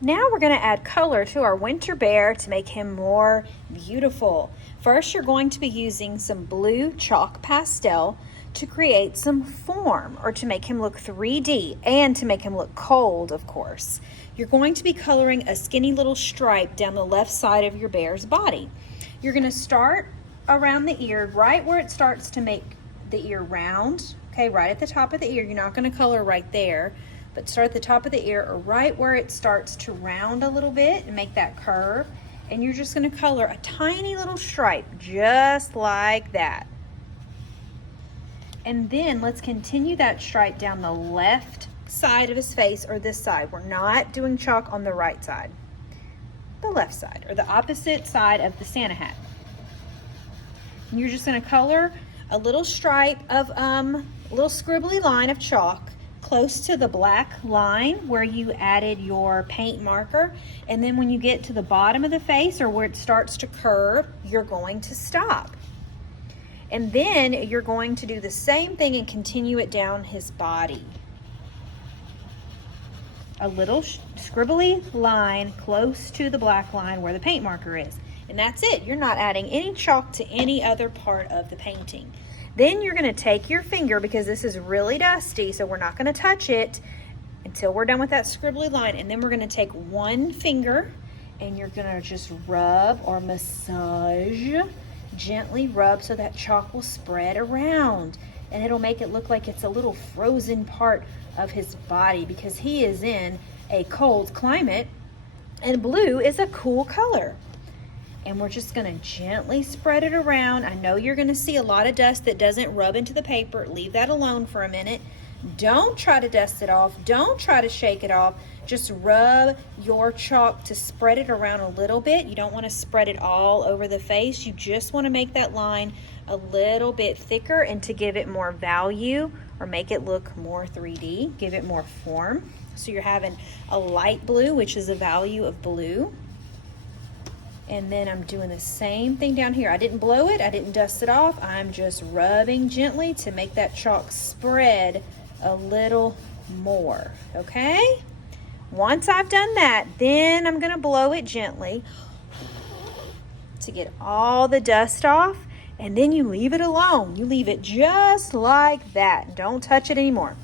Now we're going to add color to our winter bear to make him more beautiful. First, you're going to be using some blue chalk pastel to create some form, or to make him look 3D and to make him look cold, of course. You're going to be coloring a skinny little stripe down the left side of your bear's body. You're going to start around the ear, right where it starts to make the ear round, okay, right at the top of the ear. You're not going to color right there, but start at the top of the ear, or right where it starts to round a little bit and make that curve. And you're just going to color a tiny little stripe just like that. And then let's continue that stripe down the left side of his face, or this side. We're not doing chalk on the right side. The left side, or the opposite side of the Santa hat. And you're just going to color a little stripe of a little scribbly line of chalk close to the black line where you added your paint marker. And then when you get to the bottom of the face, or where it starts to curve, you're going to stop. And then you're going to do the same thing and continue it down his body. A little scribbly line close to the black line where the paint marker is. And that's it. You're not adding any chalk to any other part of the painting. Then you're going to take your finger, because this is really dusty, so we're not going to touch it until we're done with that scribbly line. And then we're going to take one finger and you're going to just rub or massage, gently rub, so that chalk will spread around. And it'll make it look like it's a little frozen part of his body, because he is in a cold climate and blue is a cool color. And we're just going to gently spread it around. I know you're going to see a lot of dust that doesn't rub into the paper. Leave that alone for a minute. Don't try to dust it off. Don't try to shake it off. Just rub your chalk to spread it around a little bit. You don't want to spread it all over the face. You just want to make that line a little bit thicker, and to give it more value, or make it look more 3D, give it more form. So you're having a light blue, which is a value of blue. And then I'm doing the same thing down here. I didn't blow it, I didn't dust it off. I'm just rubbing gently to make that chalk spread a little more, okay? Once I've done that, then I'm gonna blow it gently to get all the dust off, and then you leave it alone. You leave it just like that. Don't touch it anymore.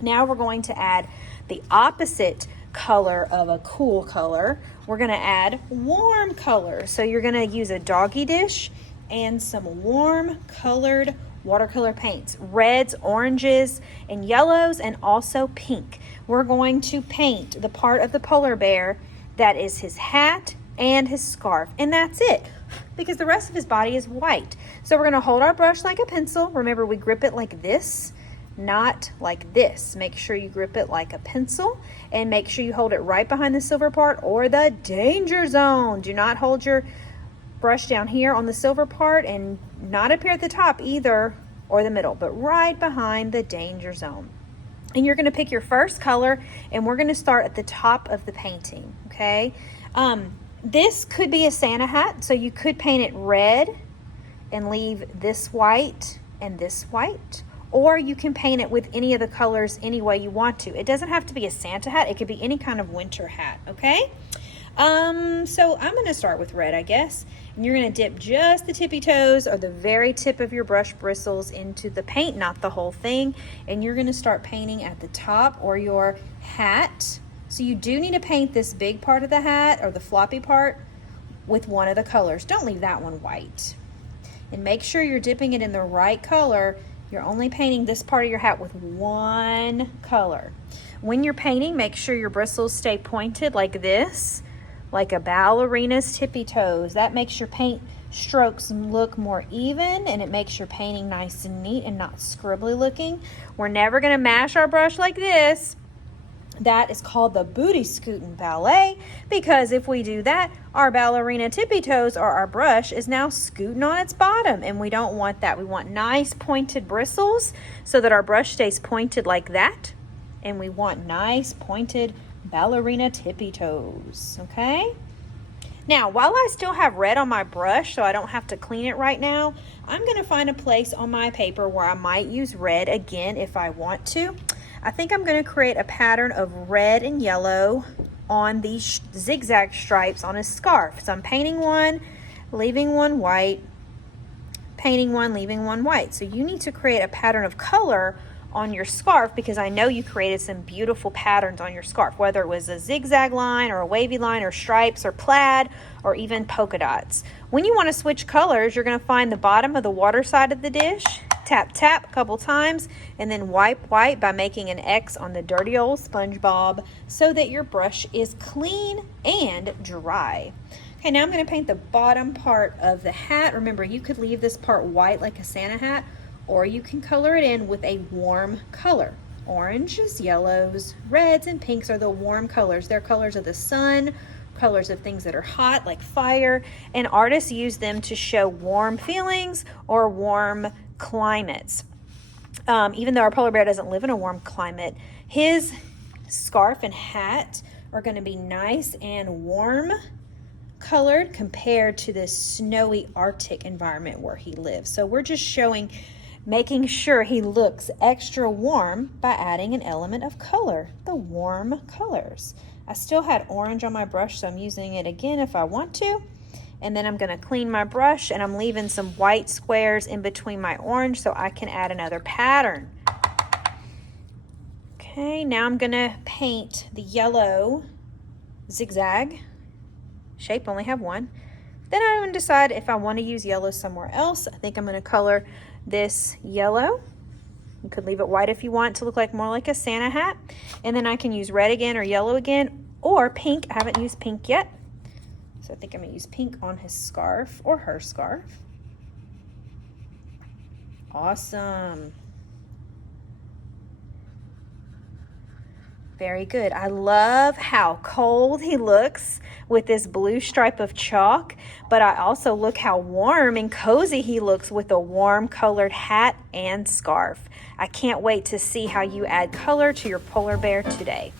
Now we're going to add the opposite color of a cool color. We're going to add warm color. So you're going to use a doggy dish and some warm colored watercolor paints, reds, oranges, and yellows, and also pink. We're going to paint the part of the polar bear that is his hat and his scarf, and that's it, because the rest of his body is white. So we're going to hold our brush like a pencil. Remember, we grip it like this, not like this. Make sure you grip it like a pencil, and make sure you hold it right behind the silver part, or the danger zone. Do not hold your brush down here on the silver part, and not up here at the top either, or the middle, but right behind the danger zone. And you're going to pick your first color, and we're going to start at the top of the painting, okay? This could be a Santa hat, so you could paint it red and leave this white and this white, or you can paint it with any of the colors any way you want to. It doesn't have to be a Santa hat. It could be any kind of winter hat, okay? So I'm going to start with red, I guess. And you're going to dip just the tippy toes, or the very tip of your brush bristles, into the paint, not the whole thing. And you're going to start painting at the top, or your hat. So you do need to paint this big part of the hat, or the floppy part, with one of the colors. Don't leave that one white. And make sure you're dipping it in the right color. You're only painting this part of your hat with one color. When you're painting, make sure your bristles stay pointed like this, like a ballerina's tippy toes. That makes your paint strokes look more even, and it makes your painting nice and neat and not scribbly looking. We're never going to mash our brush like this. That is called the booty scooting ballet, because if we do that, our ballerina tippy toes, or our brush, is now scooting on its bottom, and we don't want that. We want nice pointed bristles so that our brush stays pointed like that, and we want nice pointed ballerina tippy toes, okay? Now, while I still have red on my brush, so I don't have to clean it right now, I'm going to find a place on my paper where I might use red again if I want to. I think I'm going to create a pattern of red and yellow on these zigzag stripes on his scarf. So I'm painting one, leaving one white, painting one, leaving one white. So you need to create a pattern of color on your scarf, because I know you created some beautiful patterns on your scarf, whether it was a zigzag line or a wavy line or stripes or plaid or even polka dots. When you want to switch colors, you're going to find the bottom of the water side of the dish, tap, tap a couple times, and then wipe by making an X on the dirty old SpongeBob so that your brush is clean and dry. Okay, now I'm going to paint the bottom part of the hat. Remember, you could leave this part white like a Santa hat, or you can color it in with a warm color. Oranges, yellows, reds, and pinks are the warm colors. They're colors of the sun, colors of things that are hot like fire, and artists use them to show warm feelings or warm climates. Even though our polar bear doesn't live in a warm climate, his scarf and hat are going to be nice and warm colored compared to this snowy Arctic environment where he lives. So we're just making sure he looks extra warm by adding an element of color, the warm colors. I still had orange on my brush, so I'm using it again if I want to. And then I'm going to clean my brush, and I'm leaving some white squares in between my orange so I can add another pattern. Okay, now I'm going to paint the yellow zigzag shape, only have one. Then I'm going to decide if I want to use yellow somewhere else. I think I'm going to color this yellow. You could leave it white if you want to look like more like a Santa hat. And then I can use red again or yellow again or pink. I haven't used pink yet. So I think I'm going to use pink on his scarf or her scarf. Awesome. Very good. I love how cold he looks with this blue stripe of chalk, but I also look how warm and cozy he looks with a warm colored hat and scarf. I can't wait to see how you add color to your polar bear today.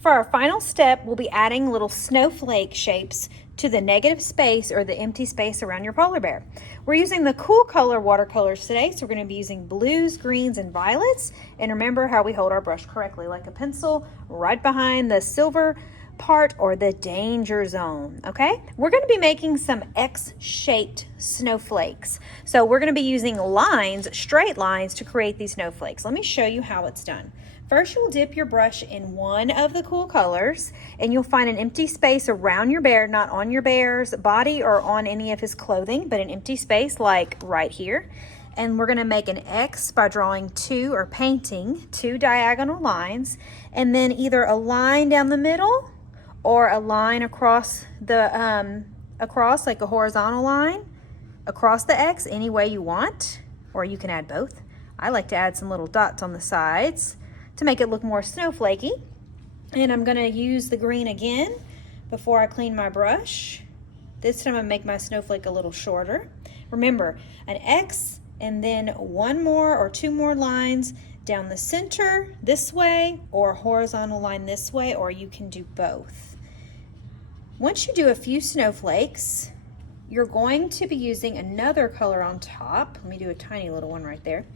For our final step, we'll be adding little snowflake shapes to the negative space or the empty space around your polar bear. We're using the cool color watercolors today, so we're going to be using blues, greens, and violets. And remember how we hold our brush correctly, like a pencil right behind the silver part or the danger zone, okay? We're going to be making some X-shaped snowflakes. So we're going to be using lines, straight lines, to create these snowflakes. Let me show you how it's done. First, you'll dip your brush in one of the cool colors, and you'll find an empty space around your bear, not on your bear's body or on any of his clothing, but an empty space like right here. And we're gonna make an X by drawing two or painting two diagonal lines, and then either a line down the middle or a line across the, across like a horizontal line across the X, any way you want, or you can add both. I like to add some little dots on the sides to make it look more snowflakey. And I'm gonna use the green again before I clean my brush. This time I make my snowflake a little shorter. Remember, an X and then one more or two more lines down the center this way, or a horizontal line this way, or you can do both. Once you do a few snowflakes, you're going to be using another color on top. Let me do a tiny little one right there.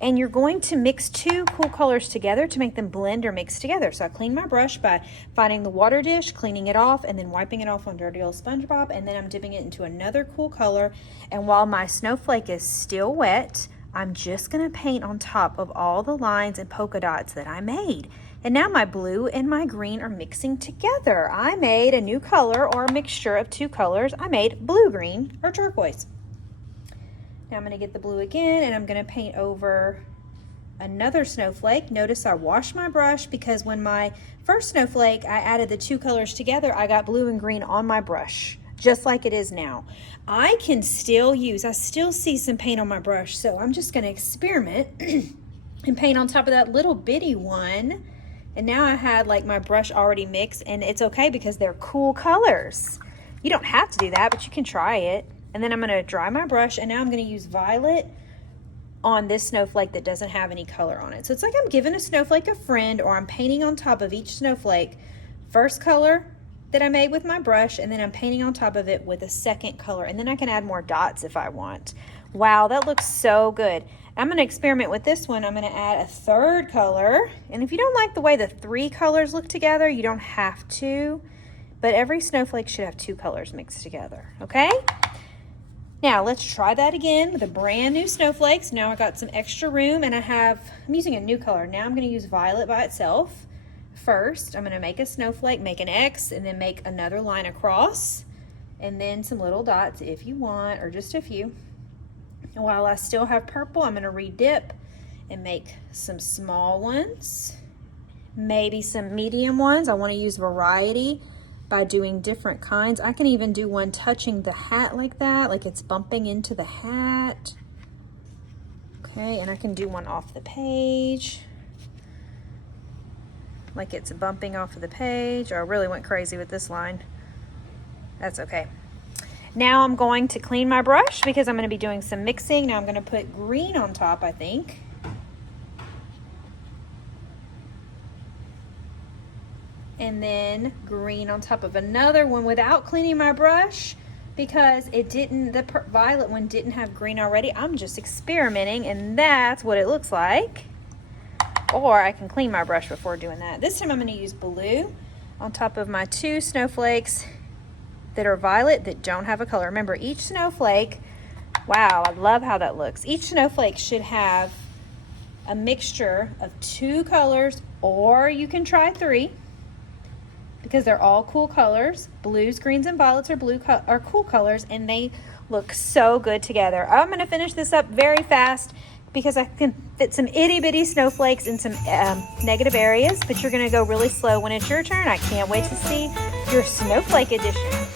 And you're going to mix two cool colors together to make them blend or mix together. So I clean my brush by finding the water dish, cleaning it off, and then wiping it off on dirty old SpongeBob, and then I'm dipping it into another cool color. And while my snowflake is still wet, I'm just gonna paint on top of all the lines and polka dots that I made. And now my blue and my green are mixing together. I made a new color, or a mixture of two colors. I made blue-green or turquoise. Now I'm going to get the blue again, and I'm going to paint over another snowflake. Notice I washed my brush because when my first snowflake, I added the two colors together, I got blue and green on my brush, just like it is now. I can still use, I still see some paint on my brush, so I'm just going to experiment and paint on top of that little bitty one. And now I had like my brush already mixed, and it's okay because they're cool colors. You don't have to do that, but you can try it. And then I'm going to dry my brush, and now I'm going to use violet on this snowflake that doesn't have any color on it. So it's like I'm giving a snowflake a friend, or I'm painting on top of each snowflake. First color that I made with my brush, and then I'm painting on top of it with a second color. And then I can add more dots if I want. Wow, that looks so good. I'm going to experiment with this one. I'm going to add a third color. And if you don't like the way the three colors look together, you don't have to. But every snowflake should have two colors mixed together, okay? Now let's try that again with a brand new snowflakes. Now I got some extra room, and I'm using a new color. Now I'm going to use violet by itself. First, I'm going to make a snowflake, make an X, and then make another line across, and then some little dots if you want, or just a few. And while I still have purple, I'm going to re-dip and make some small ones, maybe some medium ones. I want to use variety by doing different kinds. I can even do one touching the hat like that, like it's bumping into the hat. Okay, and I can do one off the page, like it's bumping off of the page. Or I really went crazy with this line. That's okay. Now I'm going to clean my brush because I'm going to be doing some mixing. Now I'm going to put green on top, I think. And then green on top of another one without cleaning my brush because the violet one didn't have green already. I'm just experimenting, and that's what it looks like. Or I can clean my brush before doing that. This time I'm going to use blue on top of my two snowflakes that are violet that don't have a color. Remember, each snowflake, wow, I love how that looks. Each snowflake should have a mixture of two colors, or you can try three, because they're all cool colors. Blues, greens, and violets are cool colors, and they look so good together. I'm going to finish this up very fast because I can fit some itty-bitty snowflakes in some negative areas, but you're going to go really slow when it's your turn. I can't wait to see your snowflake edition.